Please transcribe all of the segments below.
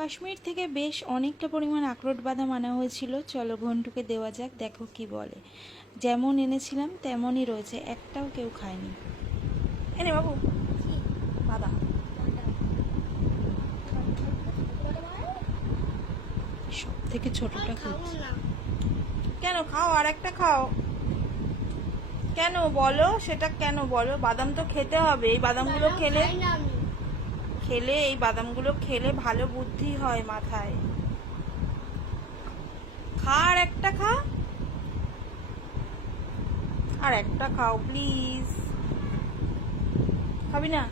কাশ্মীর থেকে বেশ অনেকটা পরিমাণ আখরোট বাদাম আনা হয়েছিল। চলো ঘন্টুকে দেওয়া যাক দেখো কি বলে। যেমন এনেছিলাম তেমনই রয়েছে একটাও কেউ খায়নি। এনে বাবু। বাদাম সব থেকে ছোটটা খাচ্ছি কেন খাও আর একটা খাও। কেন বলো সেটা কেন বলো? বাদাম তো খেতে হবে। এই বাদামগুলো খেলে খেলে, এই বাদামগুলো খেলে ভালো বুদ্ধি হয় মাথায়। খা আর একটা খা। আর একটা খাও প্লিজ খাবি না?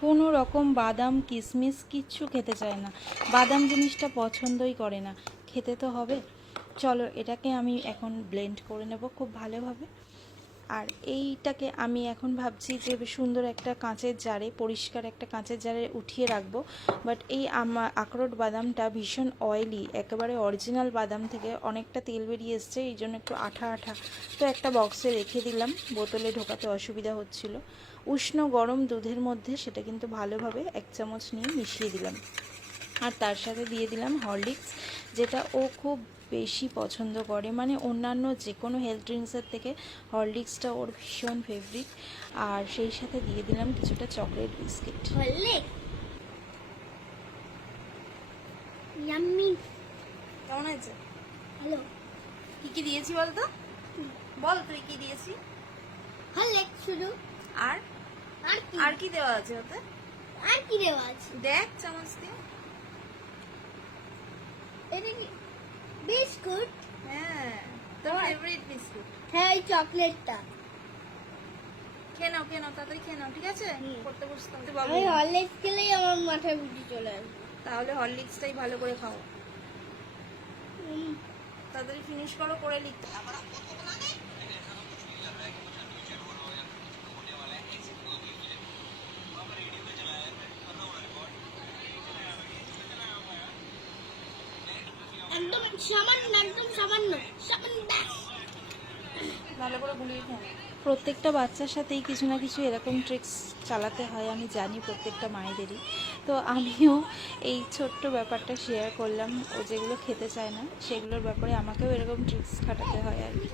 কোনো রকম বাদাম কিশমিশ কিচ্ছু খেতে চায় না। বাদাম জিনিসটা পছন্দই করে না। খেতে তো হবে। চলো, এটাকে আমি এখন ব্লেন্ড করে নেব খুব ভালোভাবে। আর এইটাকে আমি এখন ভাবছি যে সুন্দর একটা কাঁচের জারে, পরিষ্কার একটা কাঁচের জারে উঠিয়ে রাখব। বাট এই আখরোট বাদামটা ভীষণ অয়েলি একেবারে অরিজিনাল বাদাম থেকে অনেকটা তেল বেরিয়ে এসছে, এই জন্য একটু আঠা আঠা। তো একটা বক্সে রেখে দিলাম, বোতলে ঢোকাতে অসুবিধা হচ্ছিল। উষ্ণ গরম দুধের মধ্যে সেটা কিন্তু ভালোভাবে এক চামচ নিয়ে মিশিয়ে দিলাম। আর তার সাথে দিয়ে দিলাম হরলিক্স, যেটা ও খুব বেশি পছন্দ করে। মানে অন্যান্য যে কোনো হেলথ ড্রিঙ্কসের থেকে হরলিক্সটা ওর ভীষণ ফেভারিট আর সেই সাথে দিয়ে দিলাম কিছুটা চকলেট বিস্কিট কেমন আছে হ্যালো কি কি দিয়েছি বলতো? বল তুই কি দিয়েছি? হলে শুধু। আর? আর কি? আর কি দেওয়া আছে ওতে? আর কি দেওয়া আছে? দেখ চামচ দিয়ে। এটা কি? বিস্কুট? হ্যাঁ তোমার ফেভারিট বিস্কুট। হ্যাঁ এই চকলেটটা। খেয়ে নাও খেয়ে নাও তাড়াতাড়ি খেয়ে নাও ঠিক আছে? করতে পড়তে বসতে হবে। আমি হরলিক্স খেলেই আমার মাথায় বুদ্ধি চলে আসবে। তাহলে হরলিক্সটাই ভালো করে খাও। তাড়াতাড়ি ফিনিশ করো করে লিখতে প্রত্যেকটা বাচ্চার সাথেই কিছু না কিছু এরকম ট্রিক্স চালাতে হয়, আমি জানি প্রত্যেকটা মায়েদেরই। তো আমিও এই ছোট্ট ব্যাপারটা শেয়ার করলাম। ও যেগুলো খেতে চায় না, সেগুলোর ব্যাপারে আমাকেও এরকম ট্রিক্স খাটাতে হয় আর কি।